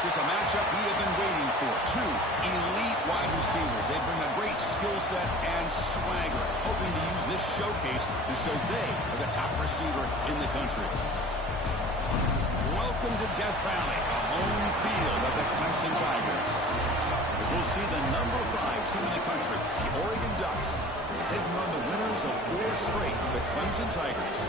This is a matchup we have been waiting for. Two elite wide receivers. They bring a great skill set and swagger, hoping to use this showcase to show they are the top receiver in the country. Welcome to Death Valley, the home field of the Clemson Tigers. As we'll see the number 5 team in the country, the Oregon Ducks, taking on the winners of 4 straight, the Clemson Tigers.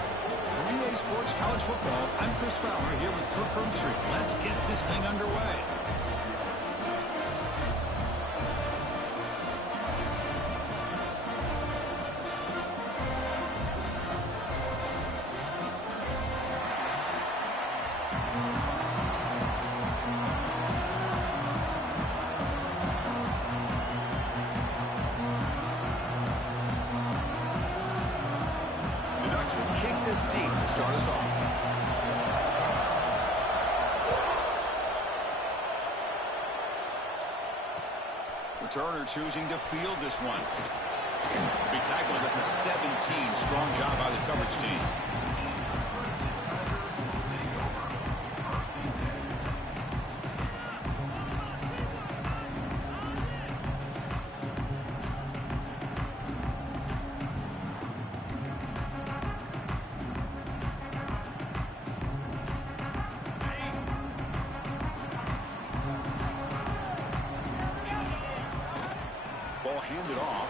For EA Sports College Football, I'm Chris Fowler here with Kirk Herbstreit. Let's get this thing underway. Will kick this deep to start us off. Returner choosing to field this one. To be tackled at the 17. Strong job by the coverage team. Ball handed off.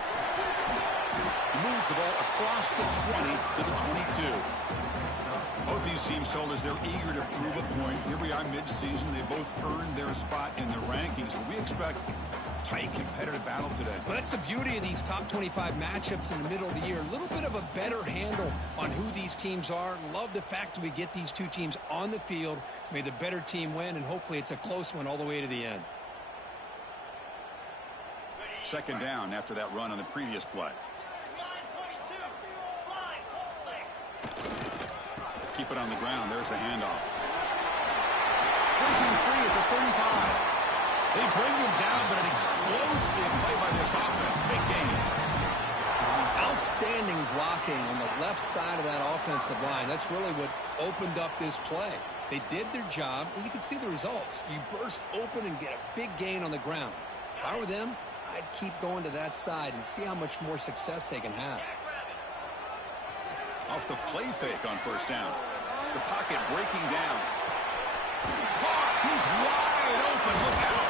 He moves the ball across the 20 to the 22. Both these teams told us they're eager to prove a point. Here we are mid-season. They both earned their spot in the rankings, but we expect a tight competitive battle today. Well, that's the beauty of these top 25 matchups in the middle of the year. A little bit of a better handle on who these teams are. Love the fact that we get these two teams on the field. May the better team win, and hopefully it's a close one all the way to the end. Second down after that run on the previous play. Keep it on the ground. There's the handoff. Breaking free at the 35. They bring him down, but an explosive play by this offense. Big game. Outstanding blocking on the left side of that offensive line. That's really what opened up this play. They did their job, and you can see the results. You burst open and get a big gain on the ground. If I were them, I'd keep going to that side and see how much more success they can have. Off the play fake on first down. The pocket breaking down. Caught. He's wide open. Look out.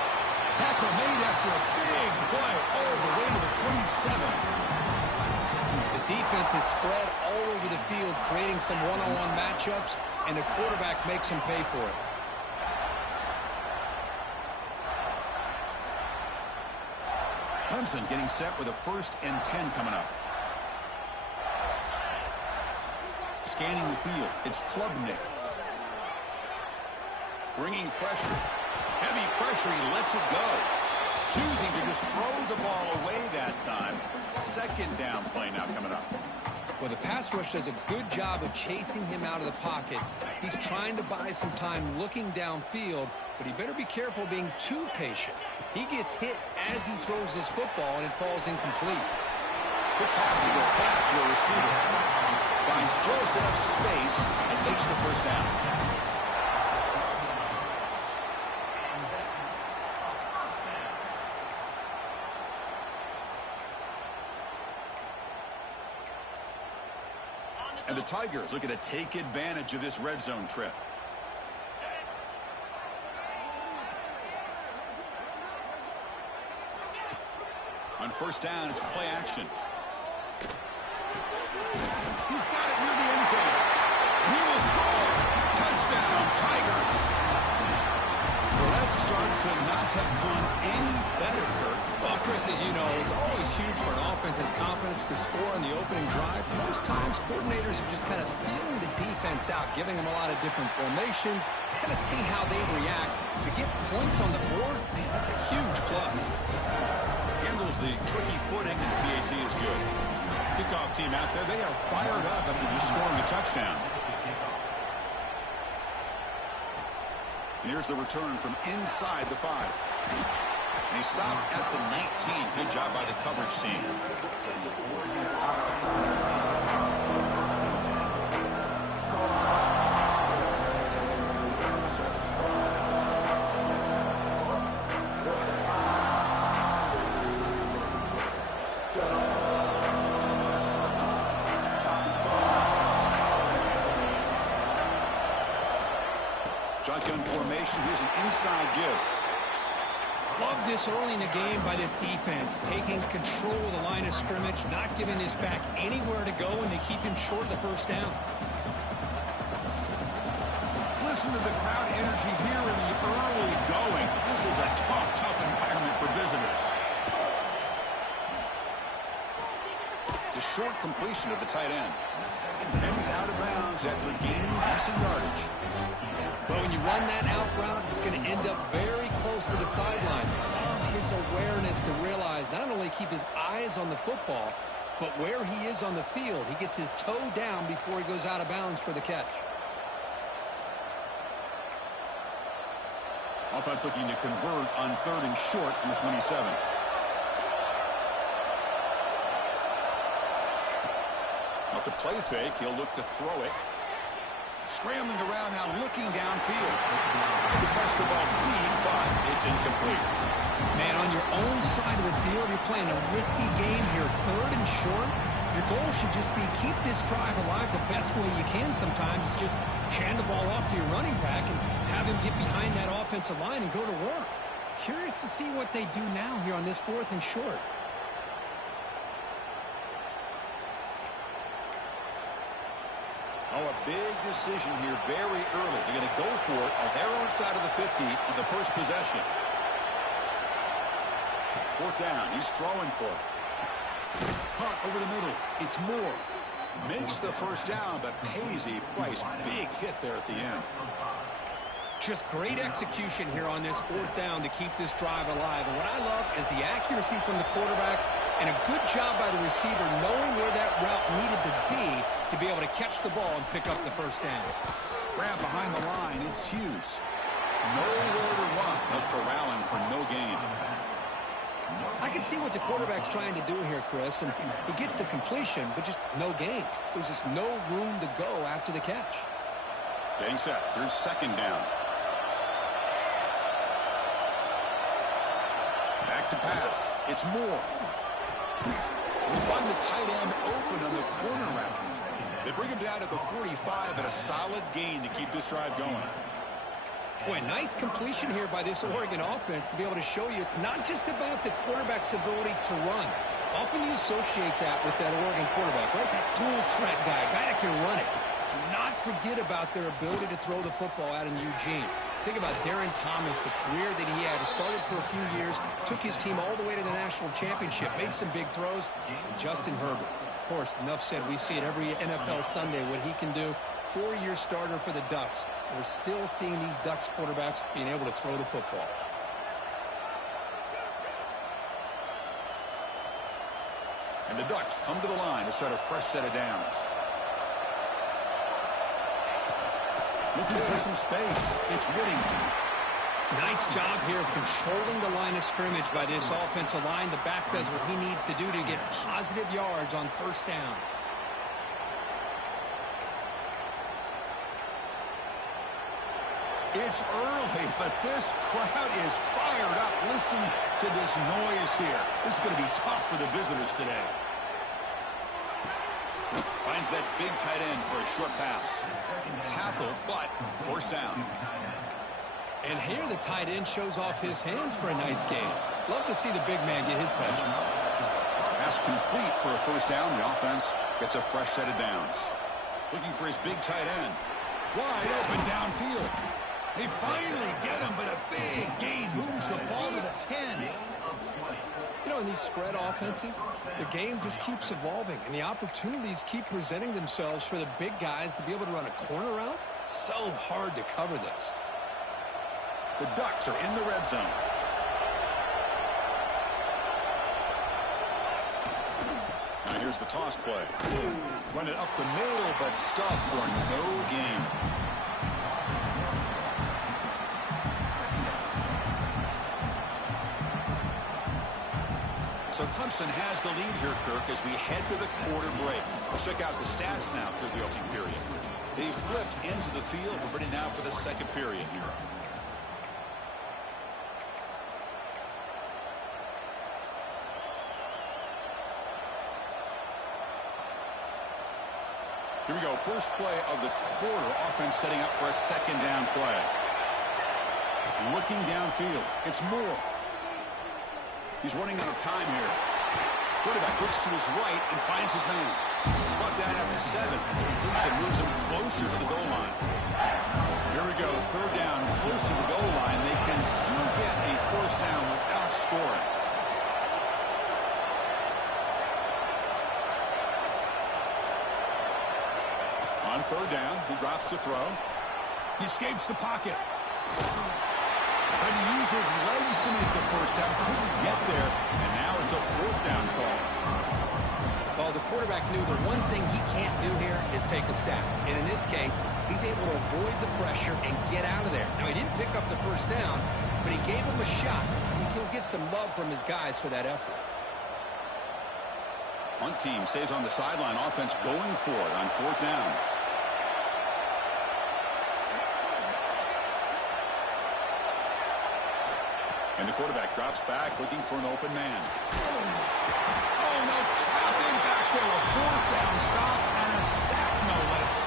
Tackle made after a big play all the way to the 27. The defense is spread all over the field, creating some one-on-one matchups, and the quarterback makes them pay for it. Clemson getting set with a 1st and 10 coming up. Scanning the field. It's Klubnik. Bringing pressure. Heavy pressure. He lets it go. Choosing to just throw the ball away that time. Second down play now coming up. Well, the pass rush does a good job of chasing him out of the pocket. He's trying to buy some time looking downfield, but he better be careful being too patient. He gets hit as he throws this football, and it falls incomplete. Quick pass to go flat to a receiver. Finds just enough space and makes the first down. And the Tigers looking to take advantage of this red zone trip. On first down, it's play action. He's got it near the end zone. He will score. Touchdown, Tigers. Well, that start could not have gone any better, Kirk. Well, Chris, as you know, it's always huge for an offense's confidence to score on the opening drive. Most times, coordinators are just kind of feeling the defense out, giving them a lot of different formations, kind of see how they react. To get points on the board, man, that's a huge plus. Handles the tricky footing, and the PAT is good. Kickoff team out there, they are fired up after just scoring a touchdown. And here's the return from inside the 5. And he stopped at the 19. Good job by the coverage team. Shotgun formation. Here's an inside give. Love this early in the game by this defense, taking control of the line of scrimmage, not giving this back anywhere to go, and they keep him short of the first down. Listen to the crowd energy here in the early going. This is a tough environment for visitors. The short completion of the tight end. And he's out of bounds after gaining decent yardage. But when you run that out route, it's going to end up very close to the sideline. Love his awareness to realize not only keep his eyes on the football, but where he is on the field. He gets his toe down before he goes out of bounds for the catch. Offense looking to convert on 3rd and short from the 27. Off the play fake, he'll look to throw it. Scrambling around now, looking downfield. Trying to press the ball deep, but it's incomplete. Man, on your own side of the field, you're playing a risky game here. 3rd and short. Your goal should just be keep this drive alive the best way you can sometimes. Just hand the ball off to your running back and have him get behind that offensive line and go to work. Curious to see what they do now here on this 4th and short. Oh, a big decision here very early. They're going to go for it on their own side of the 50 on the first possession. 4th down. He's throwing for it. Punt over the middle. It's Moore. Makes the first down, but pays a price. Big hit there at the end. Just great execution here on this 4th down to keep this drive alive. And what I love is the accuracy from the quarterback and a good job by the receiver knowing where that route needed to be able to catch the ball and pick up the first down. Grab behind the line. It's Hughes. Nowhere to run. No corralling for no gain. I can see what the quarterback's trying to do here, Chris, and he gets the completion, but just no gain. There's just no room to go after the catch. Getting set. Here's 2nd down. Back to pass. It's Moore. We find the tight end open on the corner route. They bring him down at the 45, but a solid gain to keep this drive going. Boy, nice completion here by this Oregon offense to be able to show you it's not just about the quarterback's ability to run. Often you associate that with that Oregon quarterback, right? That dual threat guy that can run it. Do not forget about their ability to throw the football out in Eugene. Think about Darren Thomas, the career that he had. He started for a few years, took his team all the way to the national championship, made some big throws, and Justin Herbert. Of course, enough said, we see it every NFL Sunday what he can do. 4-year starter for the Ducks. We're still seeing these Ducks quarterbacks being able to throw the football. And the Ducks come to the line to start a fresh set of downs. Looking for some space. It's Whittington. Nice job here of controlling the line of scrimmage by this offensive line. The back does what he needs to do to get positive yards on first down. It's early, but this crowd is fired up. Listen to this noise here. This is going to be tough for the visitors today. Finds that big tight end for a short pass. Tackle, but first down. And here the tight end shows off his hands for a nice gain. Love to see the big man get his touches. Pass complete for a first down. The offense gets a fresh set of downs. Looking for his big tight end. Wide open downfield. They finally get him, but a big gain moves the ball to the 10. You know, in these spread offenses, the game just keeps evolving, and the opportunities keep presenting themselves for the big guys to be able to run a corner out. So hard to cover this. The Ducks are in the red zone. Now here's the toss play. Run it up the middle, but stuffed for no gain. So Clemson has the lead here, Kirk, as we head to the quarter break. Let's check out the stats now for the opening period. They flipped into the field. We're ready now for the second period here. Here we go. First play of the quarter. Offense setting up for a second down play. Looking downfield. It's Moore. He's running out of time here. Quarterback looks to his right and finds his man. Brought down at the 7. The completion moves him closer to the goal line. Here we go. Third down, close to the goal line. They can still get a first down without scoring. On third down, he drops to throw. He escapes the pocket. Tried to use his legs to make the first down. Couldn't get there. And now it's a fourth down call. Well, the quarterback knew the one thing he can't do here is take a sack. And in this case, he's able to avoid the pressure and get out of there. Now, he didn't pick up the first down, but he gave him a shot. I think he'll get some love from his guys for that effort. One team stays on the sideline. Offense going for it on fourth down. And the quarterback drops back, looking for an open man. Oh, no, trapping back there. A fourth down stop and a sack, no less.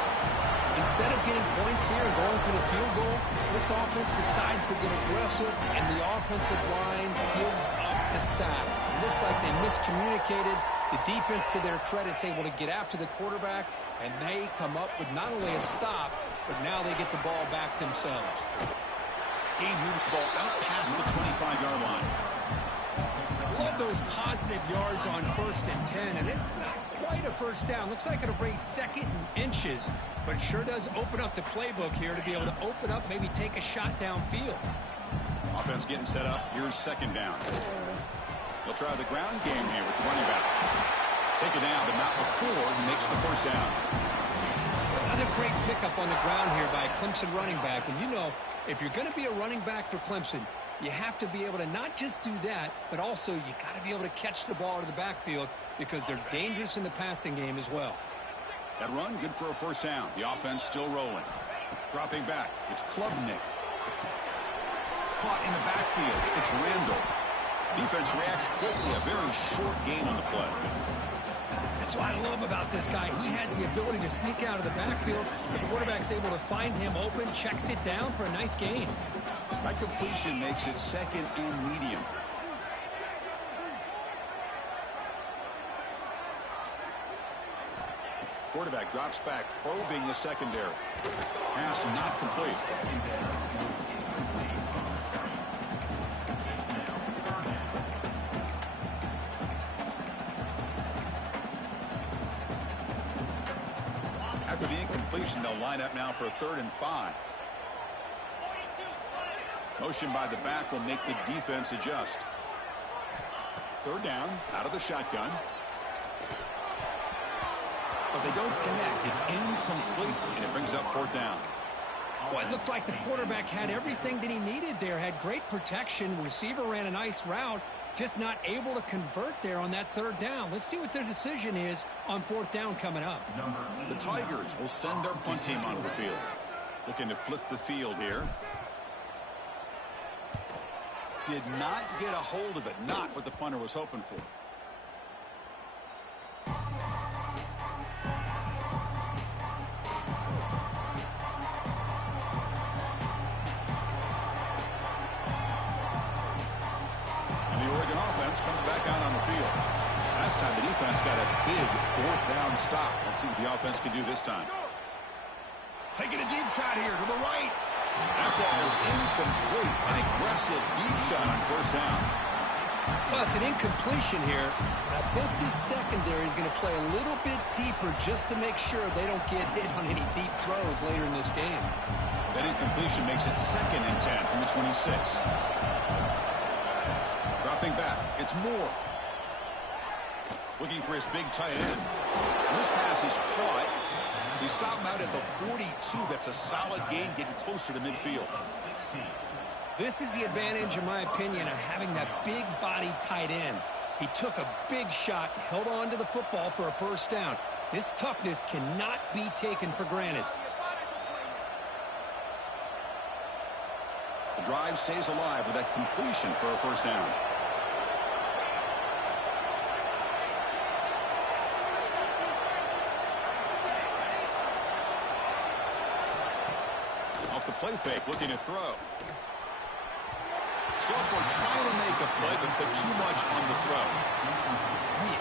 Instead of getting points here and going for the field goal, this offense decides to get aggressive, and the offensive line gives up the sack. Looked like they miscommunicated. The defense, to their credit, is able to get after the quarterback, and they come up with not only a stop, but now they get the ball back themselves. He moves the ball out past the 25-yard line. Love those positive yards on 1st and 10, and it's not quite a first down. Looks like it'll bring second and inches, but it sure does open up the playbook here to be able to open up, maybe take a shot downfield. Offense getting set up. Here's second down. They'll try the ground game here with the running back. Take it down, but not before he makes the first down. Another great pickup on the ground here by a Clemson running back. And you know, if you're going to be a running back for Clemson, you have to be able to not just do that, but also you got to be able to catch the ball to the backfield because they're dangerous in the passing game as well. That run, good for a first down. The offense still rolling. Dropping back, it's Klubnik. Caught in the backfield, it's Randall. Defense reacts quickly, a very short gain on the play. That's what I love about this guy. He has the ability to sneak out of the backfield. The quarterback's able to find him open, checks it down for a nice gain. That completion makes it second and medium. Quarterback drops back, probing the secondary. Pass not complete. After the incompletion, they'll line up now for 3rd and 5. Motion by the back will make the defense adjust. 3rd down, out of the shotgun. But they don't connect. It's incomplete, and it brings up 4th down. Oh, it looked like the quarterback had everything that he needed there. Had great protection. Receiver ran a nice route. Just not able to convert there on that 3rd down. Let's see what their decision is on 4th down coming up. The Tigers will send their punt team onto the field. Looking to flip the field here. Did not get a hold of it. Not what the punter was hoping for. Comes back out on the field. Last time the defense got a big 4th down stop. Let's see what the offense can do this time. Taking a deep shot here to the right. That ball is incomplete. An aggressive deep shot on 1st down. Well, it's an incompletion here. I bet this secondary is going to play a little bit deeper just to make sure they don't get hit on any deep throws later in this game. That incompletion makes it 2nd and 10 from the 26. Dropping back, it's Moore. Looking for his big tight end. This pass is caught. He stopped him out at the 42. That's a solid gain, getting closer to midfield. This is the advantage, in my opinion, of having that big body tight end. He took a big shot, held on to the football for a first down. This toughness cannot be taken for granted. The drive stays alive with that completion for a first down. Off the play fake, looking to throw. So we're trying to make a play, but put too much on the throw.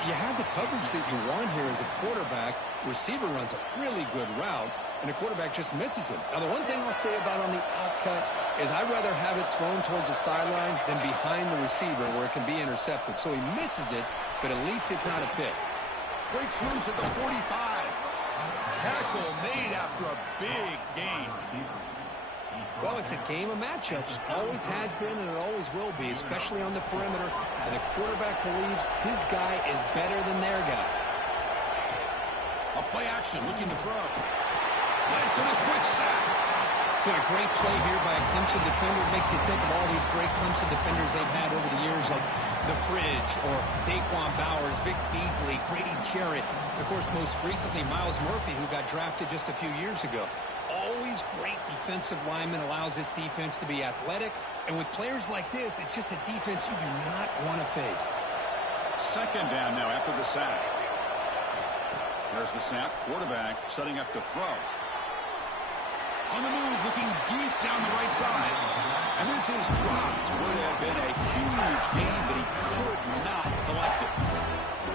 You had the coverage that you want here as a quarterback. Receiver runs a really good route, and the quarterback just misses him. Now, the one thing I'll say about on the outcut is I'd rather have it thrown towards the sideline than behind the receiver where it can be intercepted. So he misses it, but at least it's not a pick. Breaks loose at the 45. Tackle made after a big gain. Well, it's a game of matchups. Always has been and it always will be, especially on the perimeter. And the quarterback believes his guy is better than their guy. A play action, looking to throw. Lands in a quick sack. Boy, a great play here by a Clemson defender. It makes you think of all these great Clemson defenders they've had over the years, like the Fridge or Daquan Bowers, Vic Beasley, Grady Jarrett. Of course, most recently, Miles Murphy, who got drafted just a few years ago. Always great defensive lineman, allows this defense to be athletic. And with players like this, it's just a defense you do not want to face. Second down now after the sack. There's the snap. Quarterback setting up to throw. On the move, looking deep down the right side. And this is dropped. Would have been a huge gain, but he could not collect it.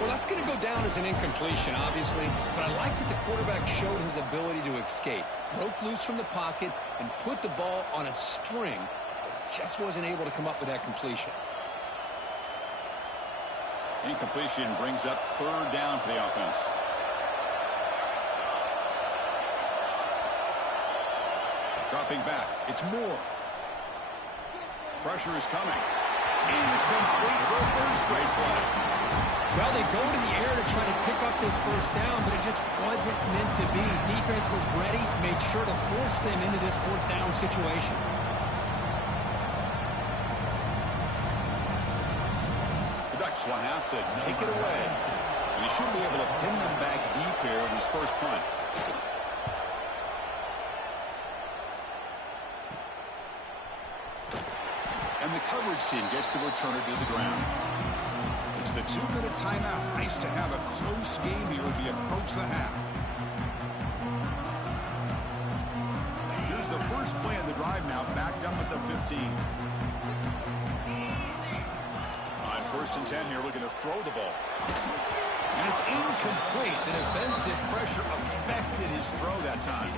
Well, that's going to go down as an incompletion, obviously. But I like that the quarterback showed his ability to escape. Broke loose from the pocket and put the ball on a string. But he just wasn't able to come up with that completion. Incompletion brings up third down for the offense. Dropping back. It's Moore. Pressure is coming. Incomplete for a third straight play. Well, they go to the air to try to pick up this first down, but it just wasn't meant to be. Defense was ready, made sure to force them into this fourth down situation. The Ducks will have to take it away. And he should be able to pin them back deep here with his first punt. And the coverage team gets the returner to the ground. It's the 2-minute timeout. Nice to have a close game here as we approach the half. Here's the first play of the drive now, backed up at the 15. On 1st and 10 here, looking to throw the ball. And it's incomplete. The defensive pressure affected his throw that time.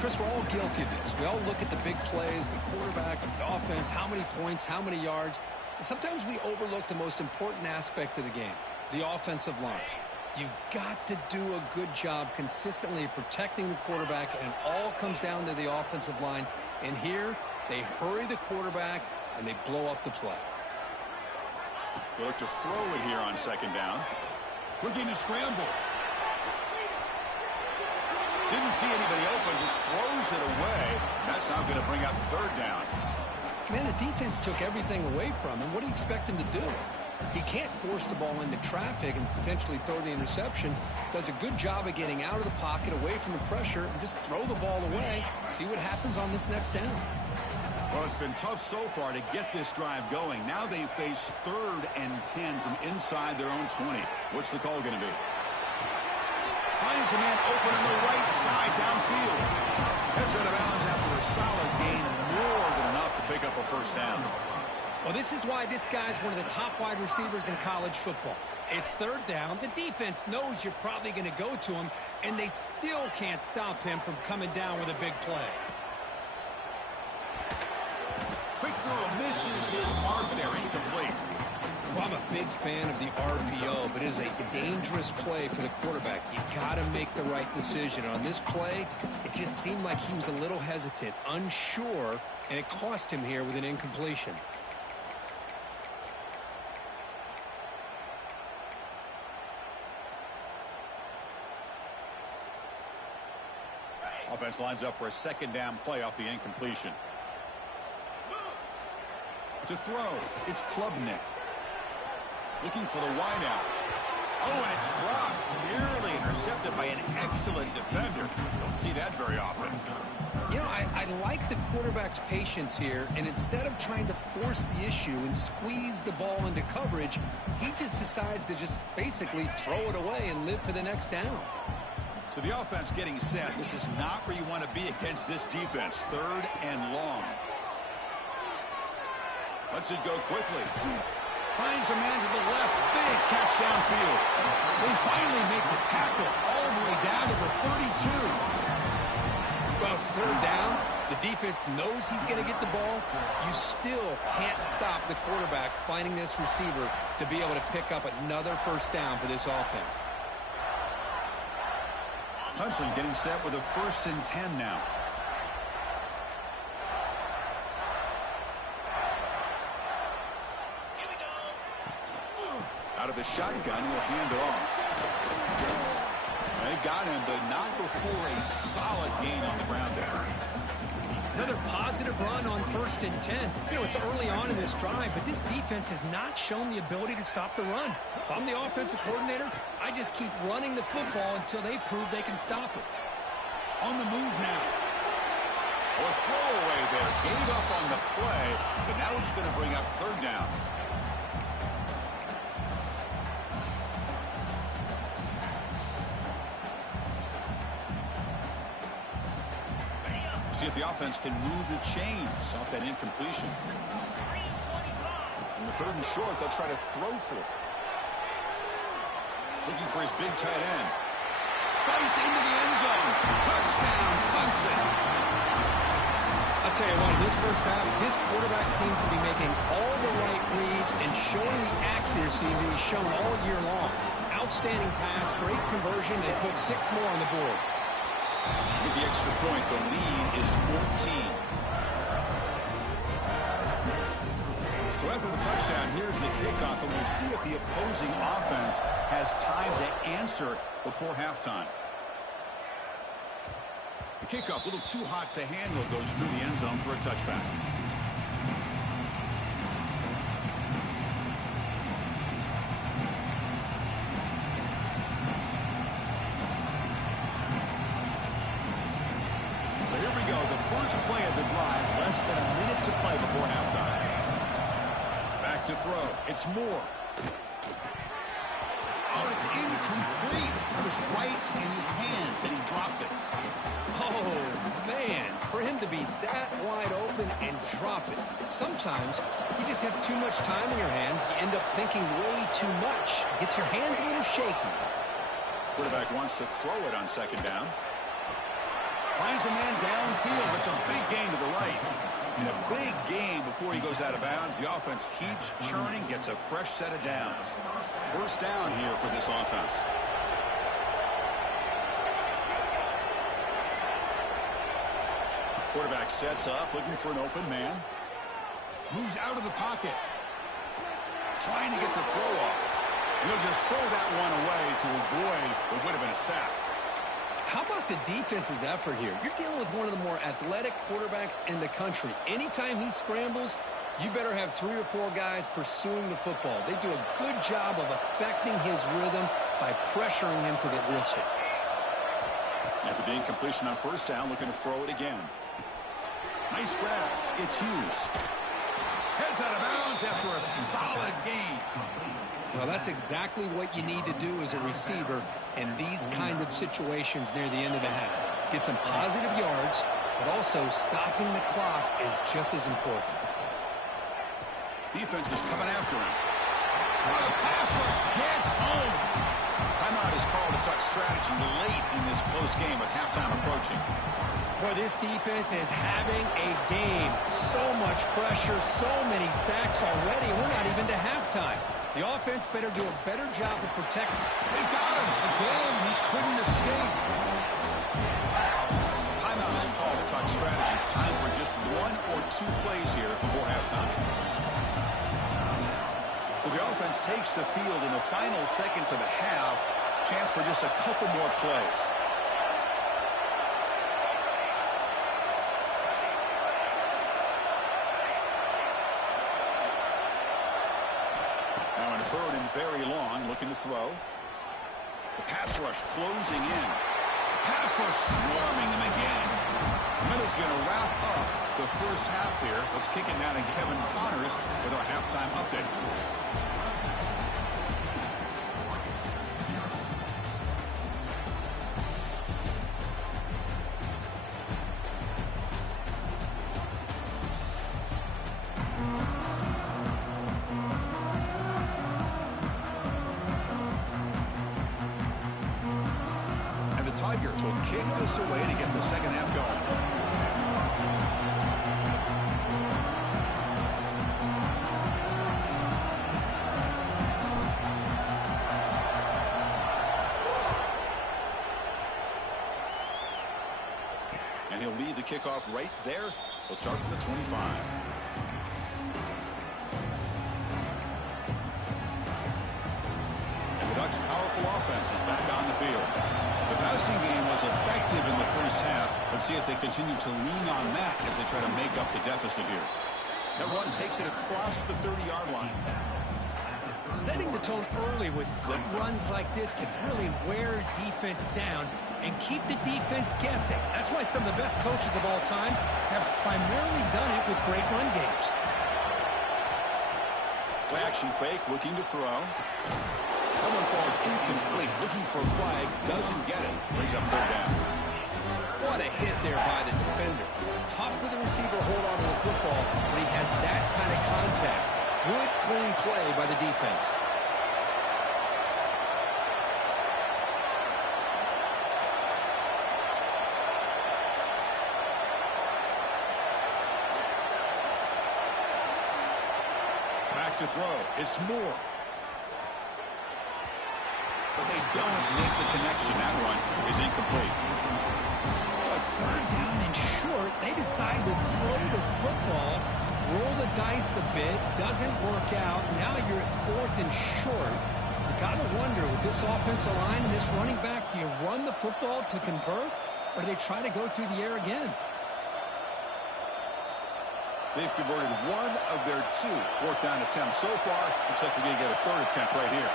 Chris, we're all guilty of this. We all look at the big plays, the quarterbacks, the offense, how many points, how many yards. And sometimes we overlook the most important aspect of the game, the offensive line. You've got to do a good job consistently protecting the quarterback, and it all comes down to the offensive line. And here, they hurry the quarterback, and they blow up the play. They look to throw it here on second down. Looking to scramble. Didn't see anybody open, just throws it away. That's now going to bring up third down. Man, the defense took everything away from him. What do you expect him to do? He can't force the ball into traffic and potentially throw the interception. Does a good job of getting out of the pocket, away from the pressure, and just throw the ball away. See what happens on this next down. Well, it's been tough so far to get this drive going. Now they face 3rd and 10 from inside their own 20. What's the call going to be? Finds a man open on the right side downfield. Heads out of bounds after a solid gain, more than enough to pick up a first down. Well, this is why this guy's one of the top wide receivers in college football. It's third down. The defense knows you're probably going to go to him, and they still can't stop him from coming down with a big play. Quick throw, misses his mark there, incomplete. Well, I'm a big fan of the RPO, but it is a dangerous play for the quarterback. You got to make the right decision. On this play, it just seemed like he was a little hesitant, unsure, and it cost him here with an incompletion. Offense lines up for a second down play off the incompletion. To throw, it's Klubnik. Looking for the wideout. Oh, and it's dropped. Nearly intercepted by an excellent defender. Don't see that very often. You know, I like the quarterback's patience here, and instead of trying to force the issue and squeeze the ball into coverage, he just decides to just basically throw it away and live for the next down. So the offense getting set. This is not where you want to be against this defense. 3rd and long. Lets it go quickly. Finds a man to the left. Big catch downfield. They finally make the tackle all the way down to the 32. Well, it's third down. The defense knows he's going to get the ball. You still can't stop the quarterback finding this receiver to be able to pick up another first down for this offense. Clemson getting set with a 1st and 10 now. Out of the shotgun, he'll hand it off. They got him, but not before a solid gain on the ground there. Another positive run on 1st and 10. You know, it's early on in this drive, but this defense has not shown the ability to stop the run. If I'm the offensive coordinator, I just keep running the football until they prove they can stop it. On the move now. A throwaway there. Gave up on the play, but now it's going to bring up 3rd down. See if the offense can move the chains off that incompletion. In the 3rd and short, they'll try to throw for it. Looking for his big tight end. Fights into the end zone. Touchdown, Clemson. I'll tell you what, in this first half, this quarterback seems to be making all the right reads and showing the accuracy that he's shown all year long. Outstanding pass, great conversion. They put 6 more on the board. With the extra point, the lead is 14. So after the touchdown, here's the kickoff, and we'll see if the opposing offense has time to answer before halftime. The kickoff, a little too hot to handle, goes through the end zone for a touchback. So here we go, the first play of the drive, less than a minute to play before halftime. Back to throw. It's Moore. Oh, it's incomplete. It was right in his hands, and he dropped it. Oh, man, for him to be that wide open and drop it. Sometimes you just have too much time in your hands. You end up thinking way too much. Gets your hands a little shaky. Quarterback wants to throw it on 2nd down. Finds a man downfield. It's a big gain to the right. And a big gain before he goes out of bounds. The offense keeps churning, gets a fresh set of downs. 1st down here for this offense. Quarterback sets up, looking for an open man. Moves out of the pocket. Trying to get the throw off. And he'll just throw that one away to avoid what would have been a sack. How about the defense's effort here? You're dealing with one of the more athletic quarterbacks in the country. Anytime he scrambles, you better have 3 or 4 guys pursuing the football. They do a good job of affecting his rhythm by pressuring him to the whistle. After the incompletion on 1st down, looking to throw it again. Nice grab. It's Hughes. Heads out of bounds after a solid gain. Well, that's exactly what you need to do as a receiver in these kind of situations near the end of the half. Get some positive yards, but also stopping the clock is just as important. Defense is coming after him. Oh, the pass rush gets home. Timeout is called to talk strategy late in this close game with halftime approaching. Boy, this defense is having a game. So much pressure, so many sacks already. We're not even to halftime. The offense better do a better job of protecting. They got him. Again, he couldn't escape. Timeout is called to talk strategy. Time for just 1 or 2 plays here before halftime. So the offense takes the field in the final seconds of the half. Chance for just a couple more plays. Now in 3rd and very long, looking to throw. The pass rush closing in. Pass rush swarming him again. Middle's going to wrap up the first half here. Let's kick it now to Kevin Connors with our halftime update. Tigers will kick this away to get the second half going. And he'll lead the kickoff right there. He'll start from the 25. And the Ducks' powerful offense is back on the field. The passing game was effective in the first half. Let's see if they continue to lean on that as they try to make up the deficit here. That run takes it across the 30-yard line. Setting the tone early with good runs like this can really wear defense down and keep the defense guessing. That's why some of the best coaches of all time have primarily done it with great run games. Play action fake, looking to throw. That one falls incomplete, looking for a flag, doesn't get it. Brings up third down. What a hit there by the defender. Tough for the receiver to hold on to the football, but he has that kind of contact. Good, clean play by the defense. Back to throw. It's Moore. But they don't make the connection. That one is incomplete. A third down and short. They decide to throw the football. Roll the dice a bit, doesn't work out. Now you're at fourth and short. You got to wonder, with this offensive line and this running back, do you run the football to convert, or do they try to go through the air again? They've converted one of their two fourth down attempts so far. Looks like we're going to get a third attempt right here.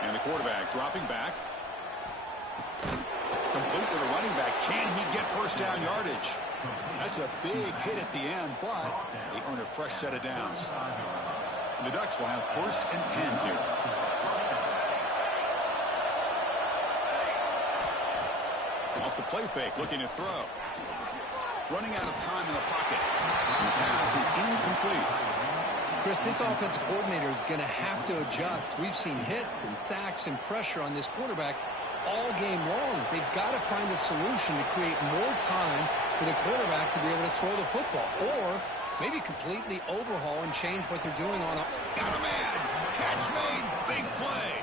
And the quarterback dropping back. Complete to the running back. Can he get first down yardage? That's a big hit at the end, but they earn a fresh set of downs. And the Ducks will have first and 10 here. Off the play fake, looking to throw. Running out of time in the pocket. The pass is incomplete. Chris, this offensive coordinator is going to have to adjust. We've seen hits and sacks and pressure on this quarterback all game long. They've got to find a solution to create more time for the quarterback to be able to throw the football, or maybe completely overhaul and change what they're doing on a... Got a man! Catch made! Big play!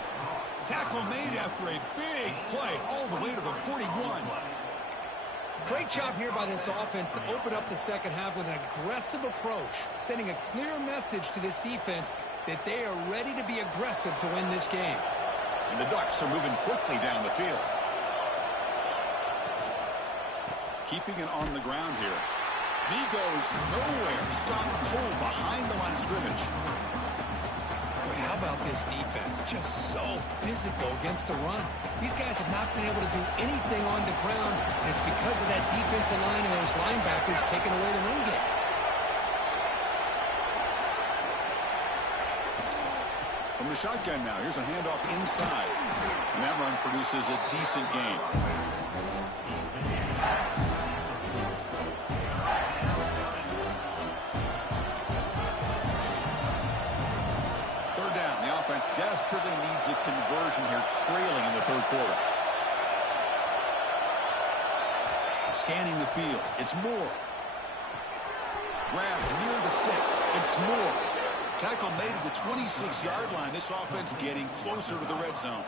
Tackle made after a big play all the way to the 41. Great job here by this offense to open up the second half with an aggressive approach, sending a clear message to this defense that they are ready to be aggressive to win this game. And the Ducks are moving quickly down the field. Keeping it on the ground here. He goes nowhere. Stopped cold behind the line of scrimmage. Boy, how about this defense? Just so physical against the run. These guys have not been able to do anything on the ground, and it's because of that defensive line and those linebackers taking away the run game. From the shotgun now, here's a handoff inside. And that run produces a decent gain. Third down, the offense desperately needs a conversion here, trailing in the third quarter. Scanning the field, it's Moore. Grabbed near the sticks, it's Moore. Tackle made at the 26-yard line. This offense getting closer to the red zone.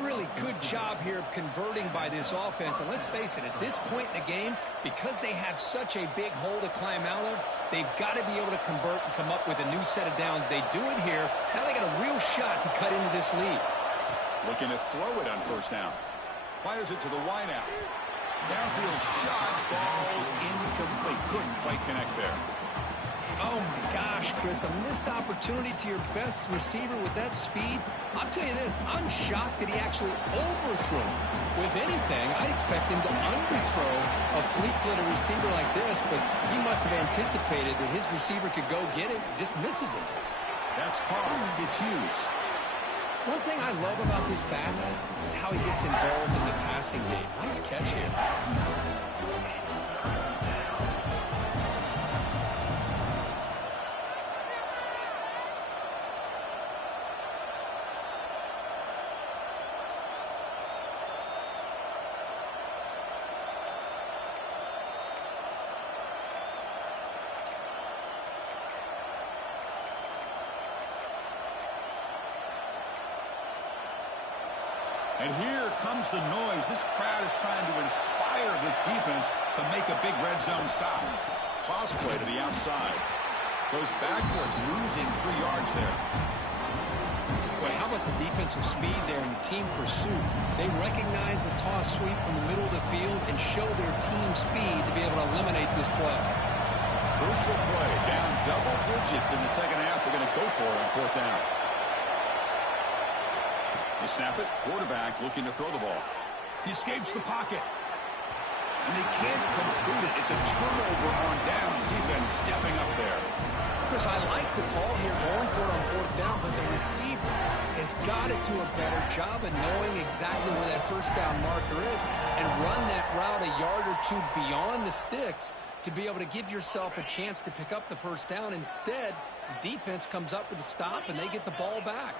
Really good job here of converting by this offense. And let's face it, at this point in the game, because they have such a big hole to climb out of, they've got to be able to convert and come up with a new set of downs. They do it here. Now they got a real shot to cut into this lead. Looking to throw it on first down. Fires it to the wideout. Downfield shot falls incomplete. Couldn't quite connect there. Oh, my gosh, Chris, a missed opportunity to your best receiver with that speed. I'll tell you this, I'm shocked that he actually overthrew him. With anything, I'd expect him to underthrow a fleet-footed receiver like this, but he must have anticipated that his receiver could go get it, just misses it. That's Carr. It's Hughes. One thing I love about this back is how he gets involved in the passing game. Nice catch here. And here comes the noise. This crowd is trying to inspire this defense to make a big red zone stop. Toss play to the outside. Goes backwards, losing 3 yards there. Well, how about the defensive speed there in the team pursuit? They recognize the toss sweep from the middle of the field and show their team speed to be able to eliminate this play. Crucial play. Down double digits in the second half. They're going to go for it on 4th down. They snap it. Quarterback looking to throw the ball. He escapes the pocket. And they can't complete it. It's a turnover on downs. Defense stepping up there. Chris, I like the call here going for it on 4th down, but the receiver has got to do a better job of knowing exactly where that 1st down marker is and run that route a yard or 2 beyond the sticks to be able to give yourself a chance to pick up the 1st down. Instead, the defense comes up with a stop and they get the ball back.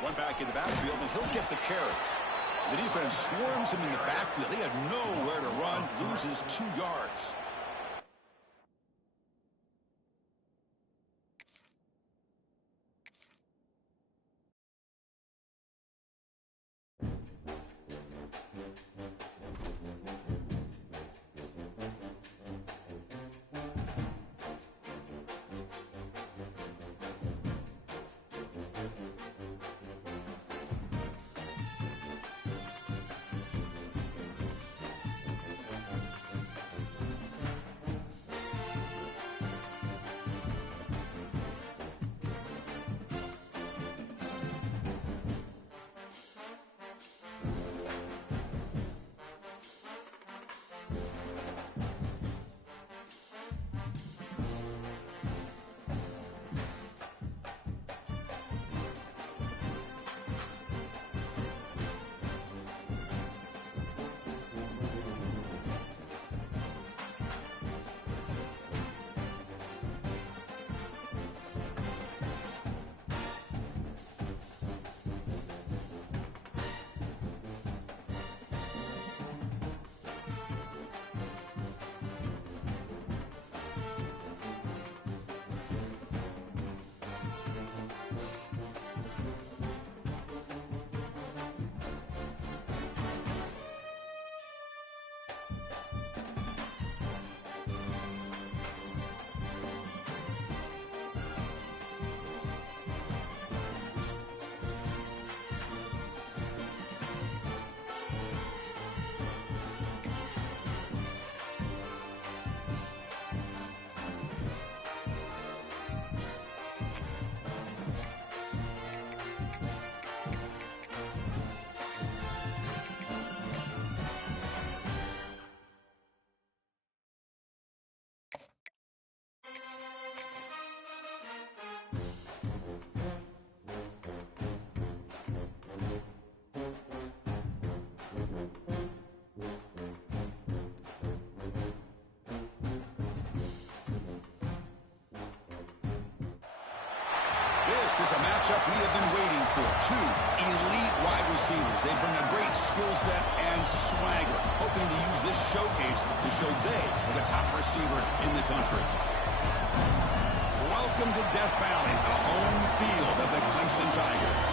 One back in the backfield, and he'll get the carry. The defense swarms him in the backfield. He had nowhere to run, loses 2 yards. This is a matchup we have been waiting for. 2 elite wide receivers. They bring a great skill set and swagger, hoping to use this showcase to show they are the top receiver in the country. Welcome to Death Valley, the home field of the Clemson Tigers.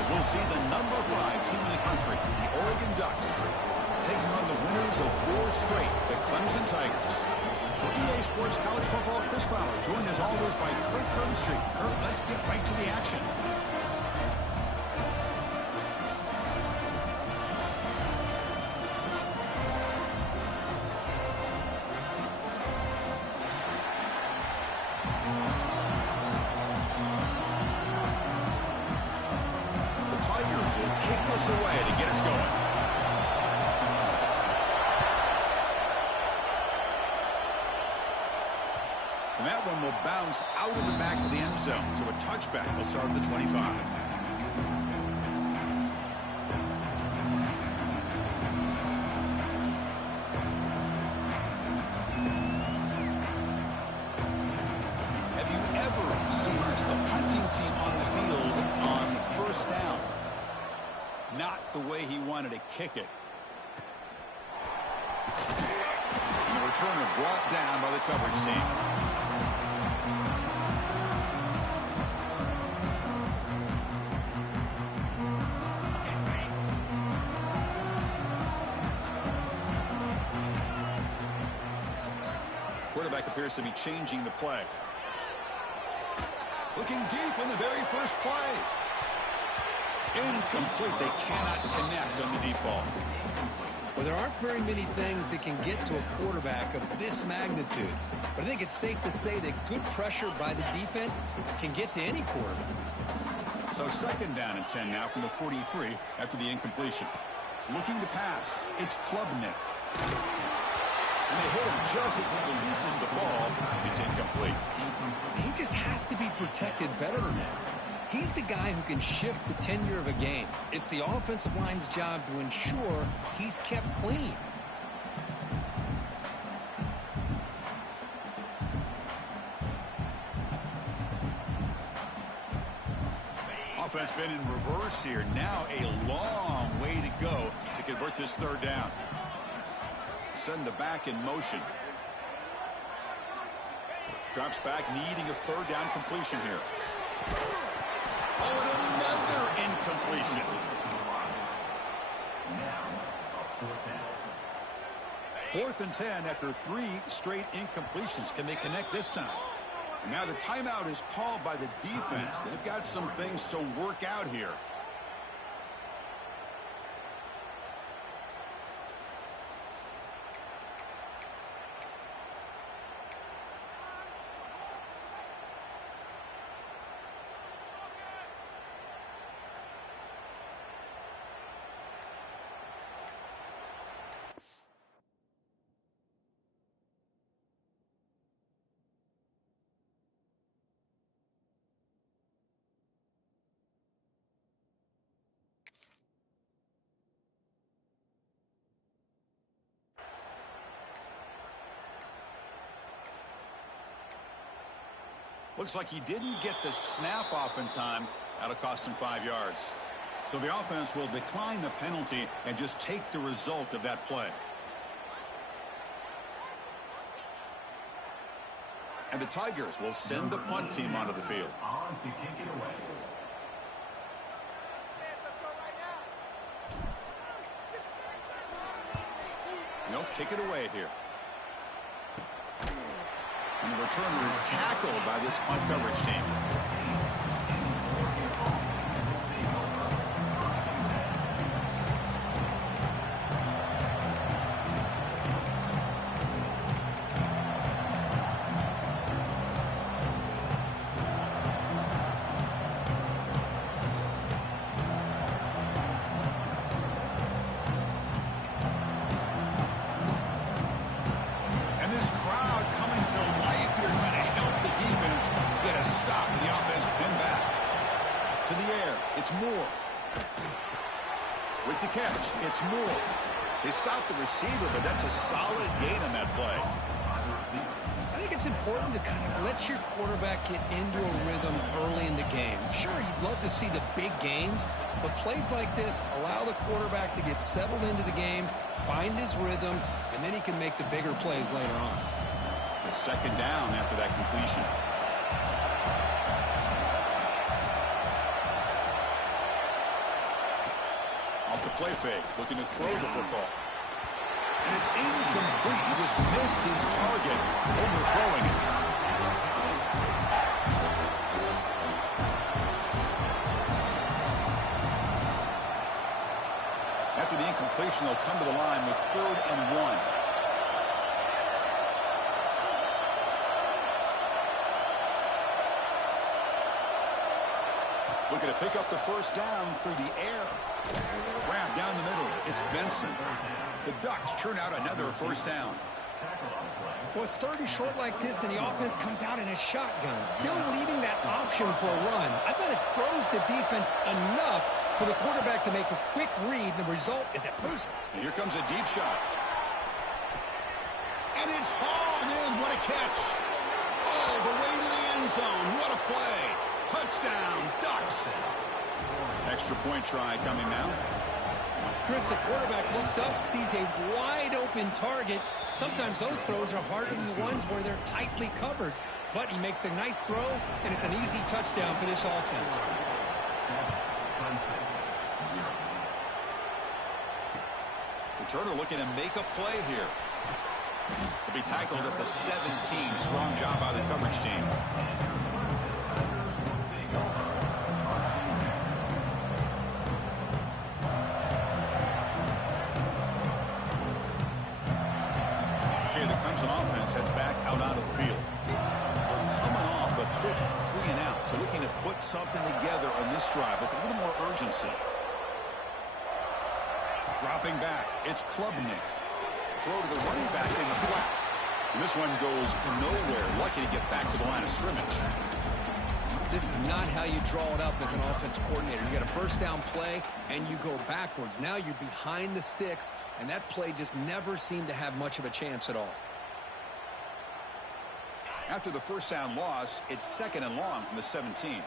As we'll see the number 5 team in the country, the Oregon Ducks, taking on the winners of 4 straight, the Clemson Tigers. For EA Sports College Football, Chris Fowler, joined as always by Kurt Kirkstreet. Kurt, let's get right to the action. The Tigers will kick this away to get us going. And that one will bounce out of the back of the end zone. So a touchback will start at the 25. Have you ever seen the punting team on the field on 1st down? Not the way he wanted to kick it. And the returner brought down by the coverage team. quarterback appears to be changing the play. Looking deep in the very first play. Incomplete. They cannot connect on the deep ball. Well, there aren't very many things that can get to a quarterback of this magnitude. But I think it's safe to say that good pressure by the defense can get to any quarterback. So second down and 10 now from the 43 after the incompletion. Looking to pass. It's Klubnik. And they hit him just as he releases the ball. It's incomplete. He just has to be protected better than that. He's the guy who can shift the tenure of a game. It's the offensive line's job to ensure he's kept clean. Offense been in reverse here. Now a long way to go to convert this third down. Send the back in motion. Drops back, needing a third down completion here. Oh, and another incompletion. Fourth and 10 after 3 straight incompletions. Can they connect this time? And now the timeout is called by the defense. They've got some things to work out here. Looks like he didn't get the snap off in time. That'll cost him 5 yards. So the offense will decline the penalty and just take the result of that play. And the Tigers will send the punt team onto the field. On to kick it away. They'll kick it away here. And the returner is tackled by this punt coverage team. It's Moore. They stopped the receiver, but that's a solid gain on that play. I think it's important to kind of let your quarterback get into a rhythm early in the game. Sure, you'd love to see the big gains, but plays like this allow the quarterback to get settled into the game, find his rhythm, and then he can make the bigger plays later on. The second down after that completion. Off the play fake, looking to throw the football. And it's incomplete. He just missed his target, overthrowing it. After the incompletion, they'll come to the line with 3rd and 1. Looking to pick up the first down through the air. Grab down the middle. It's Benson. The Ducks churn out another first down. Well, it's 3rd and short like this, and the offense comes out in a shotgun, still leaving that option for a run. I thought it throws the defense enough for the quarterback to make a quick read. The result is at first. And here comes a deep shot. And it's hauled in. What a catch. Oh, the way to the end zone. What a play. Touchdown, Ducks. Extra point try coming now. Chris, the quarterback looks up, sees a wide-open target. Sometimes those throws are harder than the ones where they're tightly covered. But he makes a nice throw, and it's an easy touchdown for this offense. Returner looking to make a play here. To be tackled at the 17. Strong job by the coverage team. Okay, the Clemson offense heads back out onto the field. We're coming off a quick 3-and-out, so looking to put something together on this drive with a little more urgency. Dropping back, it's Klubnik. Throw to the running back in the flat. And this one goes nowhere. Lucky to get back to the line of scrimmage. This is not how you draw it up as an offensive coordinator. You get a first down play, and you go backwards. Now you're behind the sticks, and that play just never seemed to have much of a chance at all. After the first down loss, it's 2nd and long from the 17.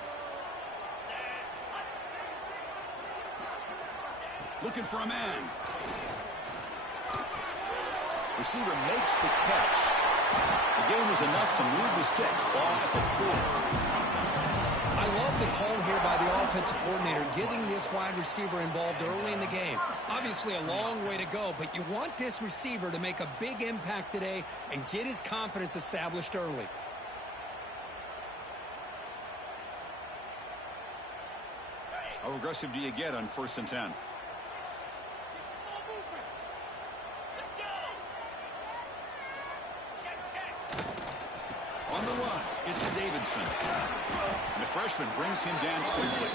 Looking for a man. Receiver makes the catch. The game was enough to move the sticks. Ball at the 4. I love the call here by the offensive coordinator, getting this wide receiver involved early in the game. Obviously a long way to go, but you want this receiver to make a big impact today and get his confidence established early. How aggressive do you get on 1st and 10? On the run, it's Davidson. And the freshman brings him down quickly.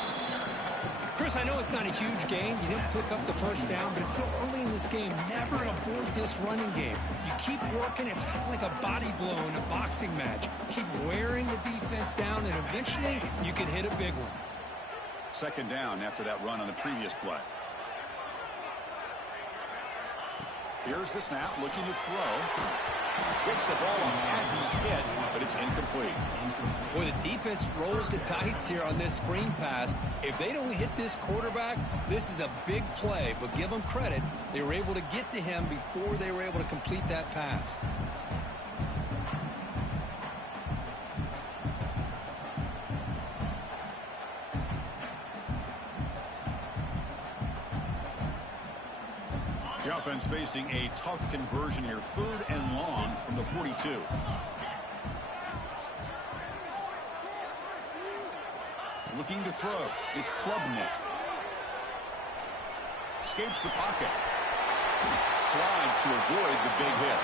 Chris, I know it's not a huge gain. You didn't pick up the first down, but it's still early in this game. Never abort this running game. You keep working. It's kind of like a body blow in a boxing match. Keep wearing the defense down, and eventually you can hit a big one. 2nd down after that run on the previous play. Here's the snap, looking to throw. Gets the ball off as he's hit, but it's incomplete. Boy, the defense rolls the dice here on this screen pass. If they don't hit this quarterback, this is a big play. But give them credit. They were able to get to him before they were able to complete that pass. The offense facing a tough conversion here. 3rd and long from the 42. Looking to throw. It's Klubnik. Escapes the pocket. Slides to avoid the big hit.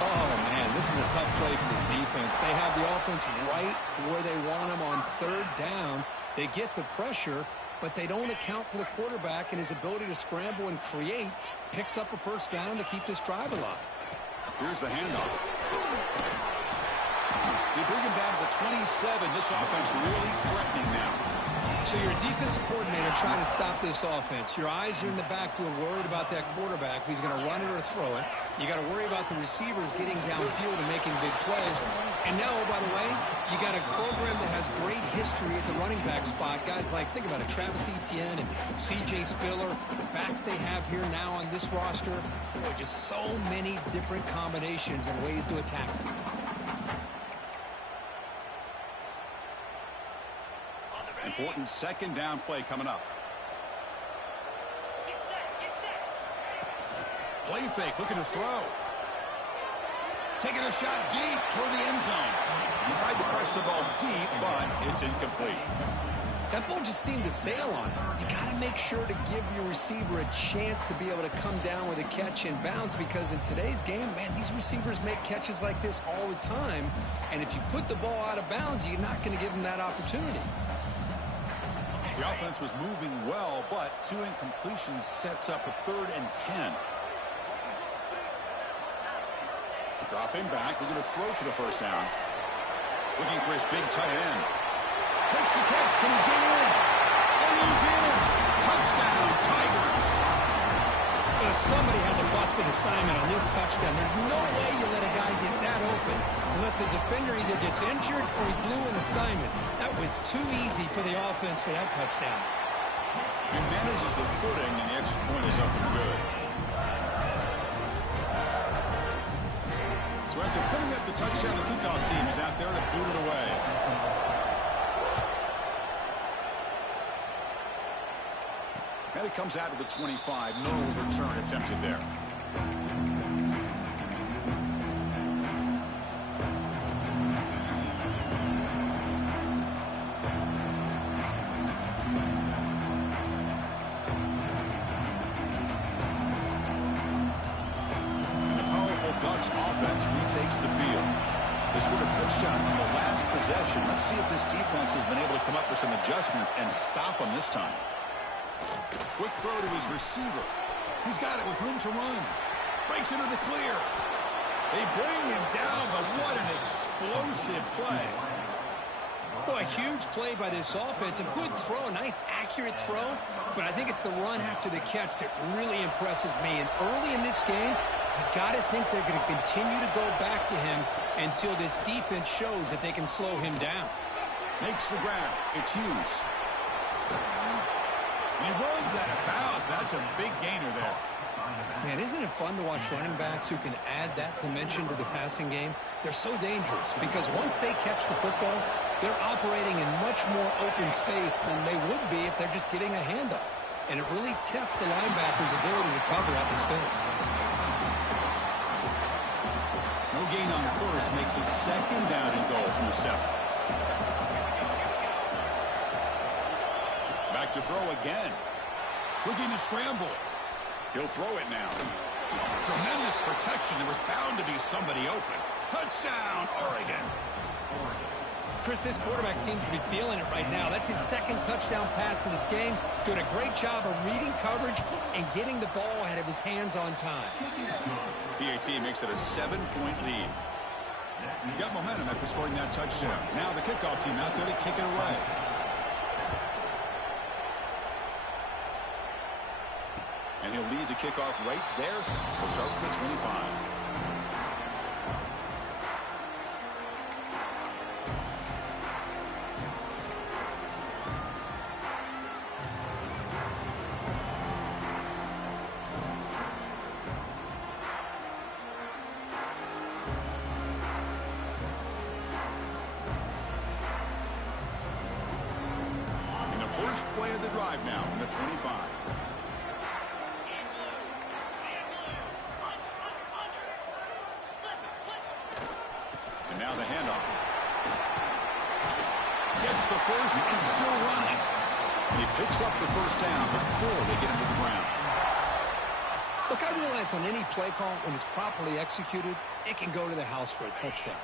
Oh, man, this is a tough play for this defense. They have the offense right where they want them on 3rd down. They get the pressure, but they don't account for the quarterback and his ability to scramble and create. Picks up a first down to keep this drive alive. Here's the handoff. They bring him down to the 27. This offense really threatening now. So you're a defensive coordinator trying to stop this offense. Your eyes are in the backfield worried about that quarterback who's going to run it or throw it. You got to worry about the receivers getting downfield and making big plays. And now, oh, by the way, you got a program that has great history at the running back spot. Guys like, think about it, Travis Etienne and C.J. Spiller, the backs they have here now on this roster. Boy, just so many different combinations and ways to attack them. Important 2nd down play coming up. Play fake, looking to throw. Taking a shot deep toward the end zone. He tried to press the ball deep, but it's incomplete. That ball just seemed to sail on him. You got to make sure to give your receiver a chance to be able to come down with a catch and bounce, because in today's game, man, these receivers make catches like this all the time. And if you put the ball out of bounds, you're not going to give them that opportunity. The offense was moving well, but 2 incompletions sets up a 3rd and 10. Dropping back, looking to throw for the first down. Looking for his big tight end. Makes the catch. Can he get in? And he's in. Touchdown, Tigers. Well, somebody had to bust an assignment on this touchdown. There's no way you let a guy get that open unless the defender either gets injured or he blew an assignment. That was too easy for the offense for that touchdown. He manages the footing, and the extra point is up and good. So after putting up the touchdown, the kickoff team is out there to boot it away. And it comes out to the 25. No return attempted there. takes the field. They scored a touchdown on the last possession. Let's see if this defense has been able to come up with some adjustments and stop them this time. Quick throw to his receiver. He's got it with room to run. Breaks into the clear. They bring him down, but what an explosive play. Boy, a huge play by this offense. A good throw, a nice accurate throw. But I think it's the run after the catch that really impresses me. And early in this game, you got to think they're going to continue to go back to him until this defense shows that they can slow him down. Makes the grab. It's Hughes. And he runs out of bounds. That's a big gainer there. Man, isn't it fun to watch running backs who can add that dimension to the passing game? They're so dangerous because once they catch the football, they're operating in much more open space than they would be if they're just getting a handoff. And it really tests the linebacker's ability to cover out the space. No gain on first makes it second down and goal from the 7. Back to throw again. Looking to scramble. He'll throw it now. Tremendous protection. There was bound to be somebody open. Touchdown, Oregon. Chris, this quarterback seems to be feeling it right now. That's his second touchdown pass in this game. Doing a great job of reading coverage and getting the ball out of his hands on time. BAT makes it a 7-point lead. Got momentum after scoring that touchdown. Now the kickoff team out there to kick it away. And he'll lead the kickoff right there. We'll start with the 25. And the first play of the drive now from the 25. Now the handoff. Gets the first and still running. And he picks up the first down before they get into the ground. Look, I realize on any play call, when it's properly executed, it can go to the house for a touchdown.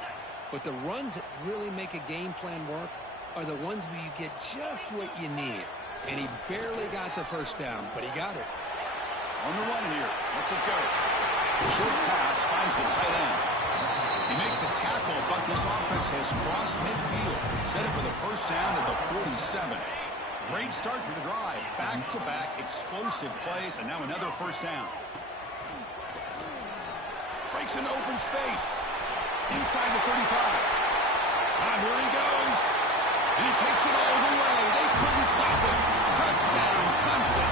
But the runs that really make a game plan work are the ones where you get just what you need. And he barely got the first down, but he got it. On the run here. Let's it go. Short pass finds the tight end. He made the tackle, but this offense has crossed midfield. Set it for the first down at the 47. Great start for the drive. Back-to-back explosive plays, and now another first down. Breaks into open space. Inside the 35. Here he goes. And he takes it all the way. They couldn't stop him. Touchdown, Clemson.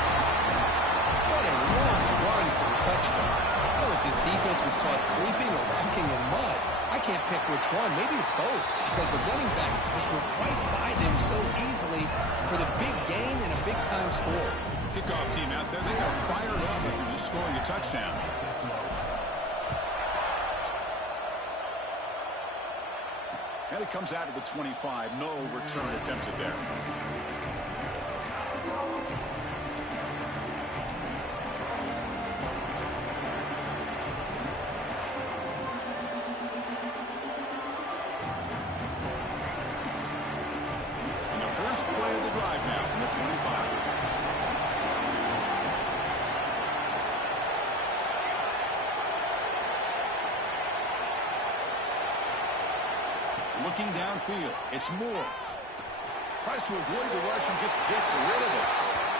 What a long run for the touchdown. I don't know if this defense was caught sleeping or walking in mud. I can't pick which one. Maybe it's both because the running back just went right by them so easily for the big gain and a big-time score. Kickoff team out there, they are fired up after just scoring a touchdown. And it comes out of the 25. No return attempted there. First play of the drive now from the 25. Looking downfield, it's Moore. Tries to avoid the rush and just gets rid of it.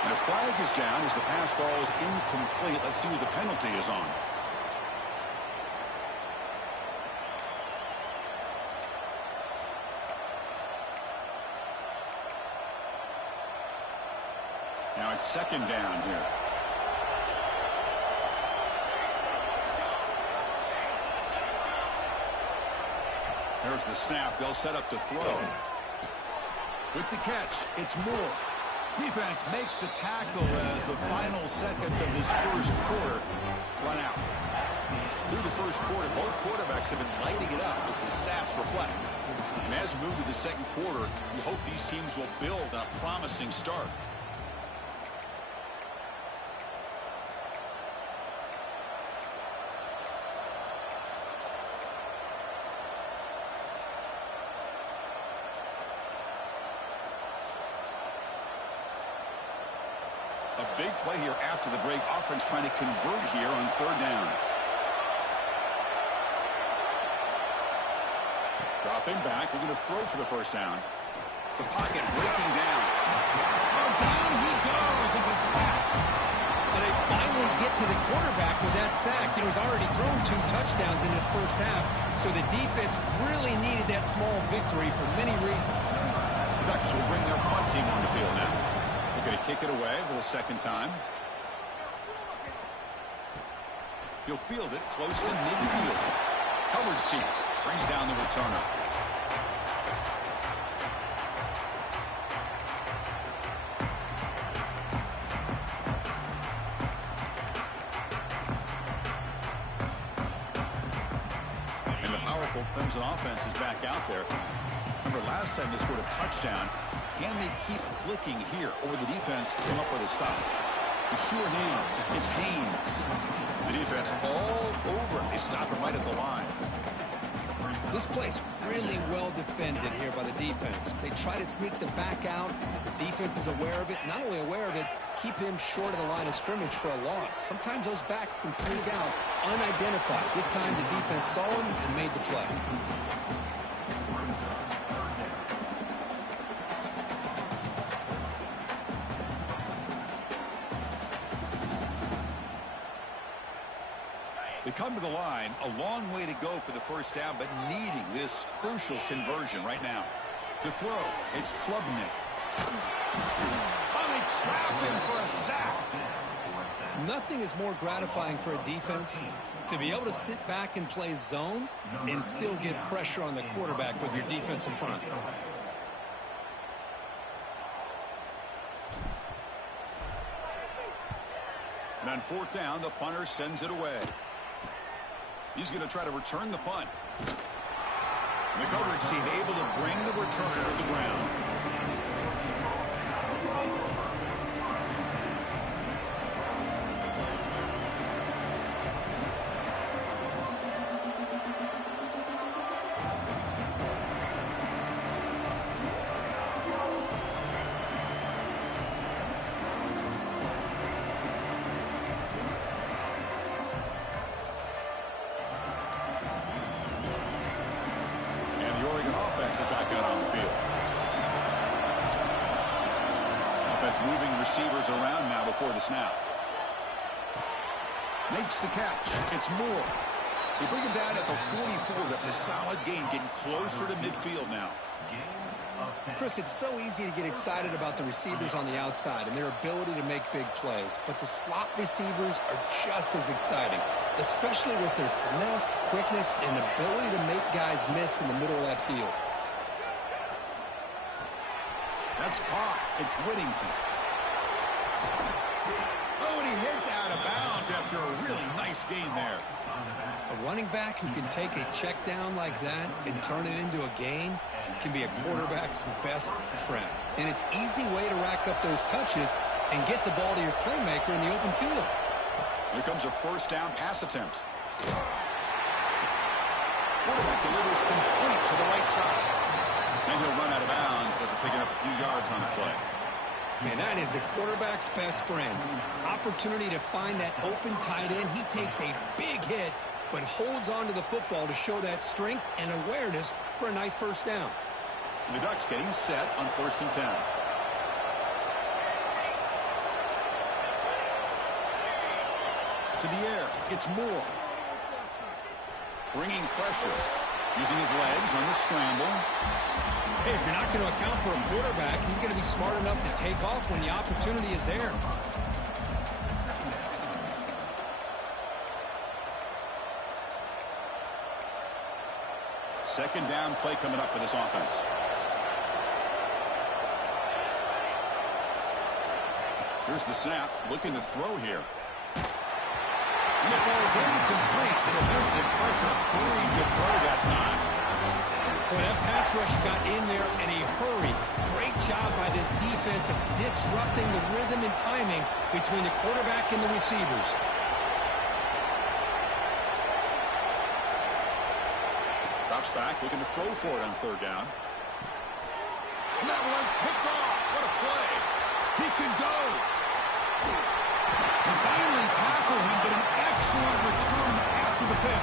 And a flag is down as the pass falls incomplete. Let's see who the penalty is on. Now it's second down here. There's the snap. They'll set up to throw. With the catch, it's Moore. Defense makes the tackle as the final seconds of this first quarter run out. Through the first quarter, both quarterbacks have been lighting it up as the stats reflect. And as we move to the second quarter, we hope these teams will build on a promising start. A big play here after the break. Offense trying to convert here on third down. Dropping back, looking to throw for the first down. The pocket breaking down. Oh, down he goes. It's a sack. And they finally get to the quarterback with that sack. He's already thrown 2 touchdowns in this first half, so the defense really needed that small victory for many reasons. The Ducks will bring their punt team on the field now. They're going to kick it away for the second time. He'll field it close to midfield. Coverage seat brings down the returner. And the powerful Clemson offense is back out there. Remember, last time they scored a touchdown. Can they keep clicking here, or will the defense come up with a stop? The sure hands. It's Haynes. The defense all over him. They stop him right at the line. This play's really well defended here by the defense. They try to sneak the back out. The defense is aware of it. Not only aware of it, keep him short of the line of scrimmage for a loss. Sometimes those backs can sneak out unidentified. This time the defense saw him and made the play. They come to the line, a long way to go for the first down, but needing this crucial conversion right now. To throw, it's Klubnik. Oh, they trap him for a sack. Nothing is more gratifying for a defense to be able to sit back and play zone and still get pressure on the quarterback with your defensive front. And on fourth down, the punter sends it away. He's going to try to return the punt. The coverage team able to bring the returner to the ground. Moving receivers around now before the snap. Makes the catch. It's Moore. They bring him down at the 44. That's a solid gain, getting closer to midfield now. Chris, it's so easy to get excited about the receivers on the outside and their ability to make big plays, but the slot receivers are just as exciting, especially with their finesse, quickness, and ability to make guys miss in the middle of that field. That's caught. It's Whittington. Oh, and he hits out of bounds after a really nice gain there. A running back who can take a check down like that and turn it into a gain can be a quarterback's best friend. And it's an easy way to rack up those touches and get the ball to your playmaker in the open field. Here comes a first down pass attempt. Quarterback delivers complete to the right side. And he'll run out of bounds after picking up a few yards on the play. Man, that is a quarterback's best friend. Opportunity to find that open tight end. He takes a big hit, but holds on to the football to show that strength and awareness for a nice first down. And the Ducks getting set on 1st and 10. To the air, it's Moore. Bringing pressure. Using his legs on the scramble. Hey, if you're not going to account for a quarterback, he's going to be smart enough to take off when the opportunity is there. Second down play coming up for this offense. Here's the snap. Looking to throw here. And it falls incomplete. The defensive pressure hurried to throw that time. Well, that pass rush got in there in a hurry. Great job by this defense of disrupting the rhythm and timing between the quarterback and the receivers. Drops back, looking to throw for it on third down. And that one's picked off. What a play. He can go. They finally tackle him, but an excellent return after the pick.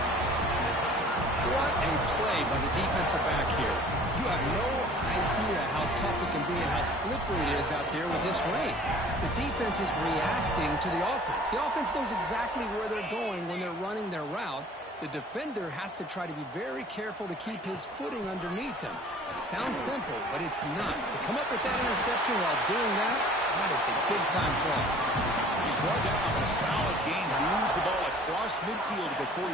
What a play by the defensive back here. You have no idea how tough it can be and how slippery it is out there with this rain. The defense is reacting to the offense. The offense knows exactly where they're going when they're running their route. The defender has to try to be very careful to keep his footing underneath him. Sounds simple, but it's not. To come up with that interception while doing that, that is a big-time play. He's brought down, but a solid gain moves the ball across midfield to the 41.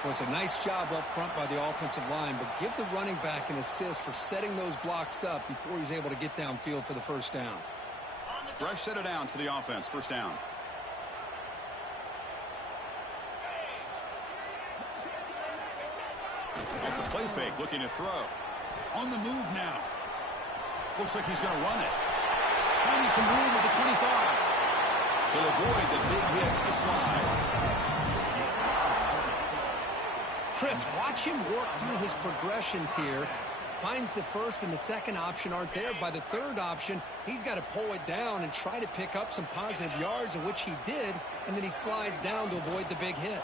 It was a nice job up front by the offensive line, but give the running back an assist for setting those blocks up before he's able to get downfield for the first down. Fresh set of downs for the offense. First down. Off the play fake, looking to throw. On the move now. Looks like he's going to run it. Finding some room at the 25. He'll avoid the big hit at the slide. Chris, watch him work through his progressions here. Finds the first and the second option aren't there. By the third option, he's got to pull it down and try to pick up some positive yards, of which he did, and then he slides down to avoid the big hit.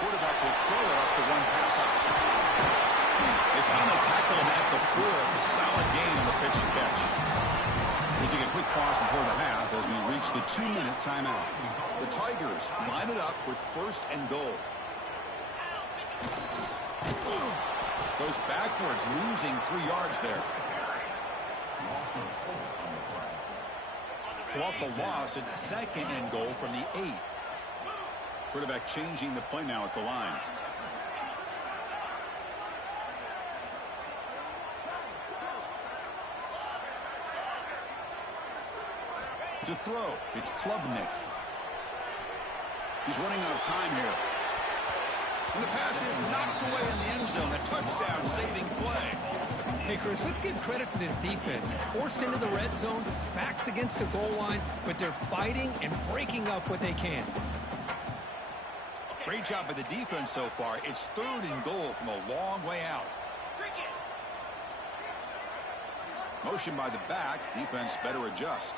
Quarterback will throw it off the one pass option. They finally tackle him at the 4. It's a solid gain on the pitch and catch. We'll take a quick pause before the half as we reach the 2-minute timeout. The Tigers line it up with first and goal. Goes backwards, losing 3 yards there. So off the loss, it's second and goal from the 8. Quarterback changing the play now at the line. To throw, it's Klubnik. He's running out of time here. And the pass is knocked away in the end zone. A touchdown-saving play. Hey, Chris, let's give credit to this defense. Forced into the red zone, backs against the goal line, but they're fighting and breaking up what they can. Great job by the defense so far. It's third and goal from a long way out. Motion by the back. Defense better adjust.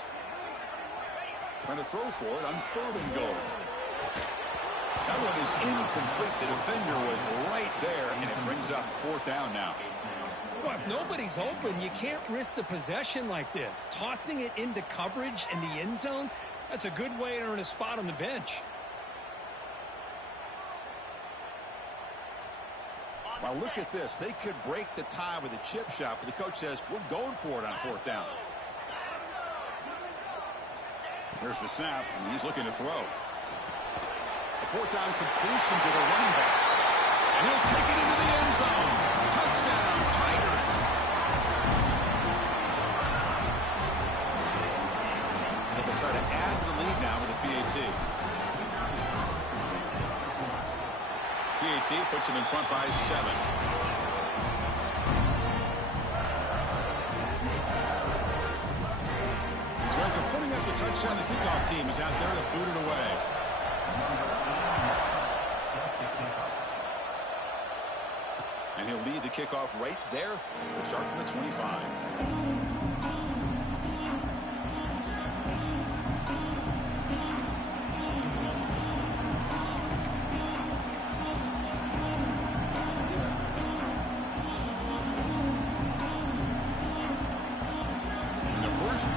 Trying to throw for it on third and goal. That one is incomplete. The defender was right there, and it brings up fourth down now. Well, if nobody's open, you can't risk the possession like this. Tossing it into coverage in the end zone, that's a good way to earn a spot on the bench. Well, look at this. They could break the tie with a chip shot, but the coach says, we're going for it on fourth down. There's the snap, and he's looking to throw. A fourth down completion to the running back. And he'll take it into the end zone. Touchdown, Tigers. And they'll try to add to the lead now with a PAT. PAT puts them in front by 7. So after putting up the touchdown, the kickoff team is out there to boot it away. And he'll lead the kickoff right there. He'll start from the 25.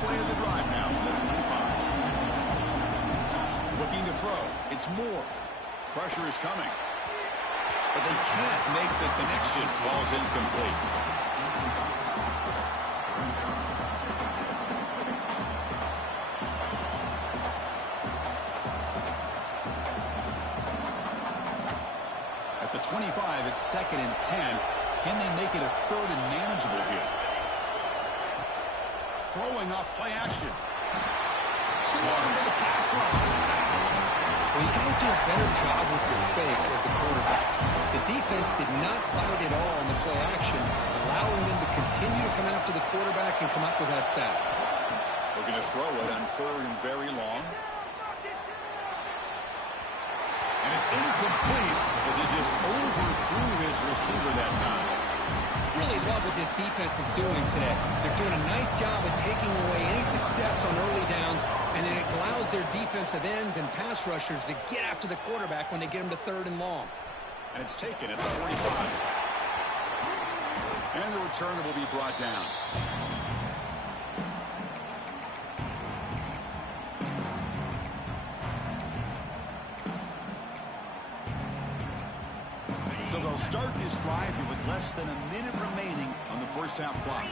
Play of the drive now on the 25. Looking to throw. It's Moore. Pressure is coming. But they can't make the connection. Ball's incomplete. At the 25, it's second and 10. Can they make it a third and manageable here? Throwing up, play action. Swarm to the pass rush. Well, you got to do a better job with your fake as the quarterback. The defense did not bite at all in the play action, allowing them to continue to come after the quarterback and come up with that sack. We're going to throw it on third and very long. And it's incomplete as he just overthrew his receiver that time. Really love what this defense is doing today. They're doing a nice job of taking away any success on early downs, and then it allows their defensive ends and pass rushers to get after the quarterback when they get him to 3rd and long. And it's taken at the 45. And the return will be brought down. So they'll start this drive here with less than a minute remaining on the first half clock.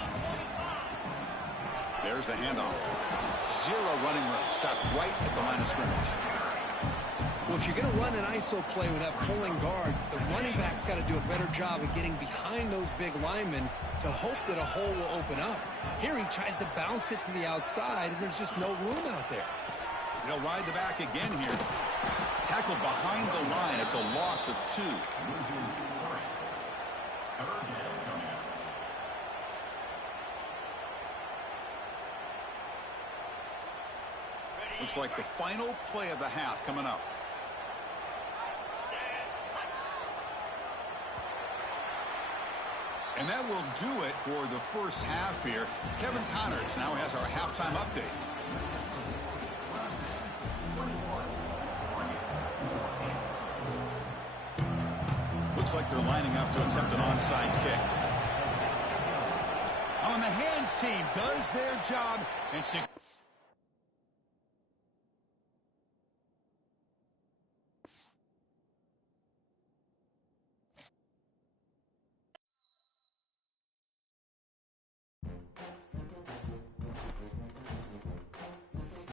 There's the handoff. 0 running room. Stop right at the line of scrimmage. Well, if you're going to run an ISO play with that pulling guard, the running back's got to do a better job of getting behind those big linemen to hope that a hole will open up. Here he tries to bounce it to the outside, and there's just no room out there. He'll ride the back again here. Tackled behind the line. It's a loss of 2. Looks like the final play of the half coming up. And that will do it for the first half here. Kevin Connors now has our halftime update. Looks like they're lining up to attempt an onside kick. On the hands team does their job and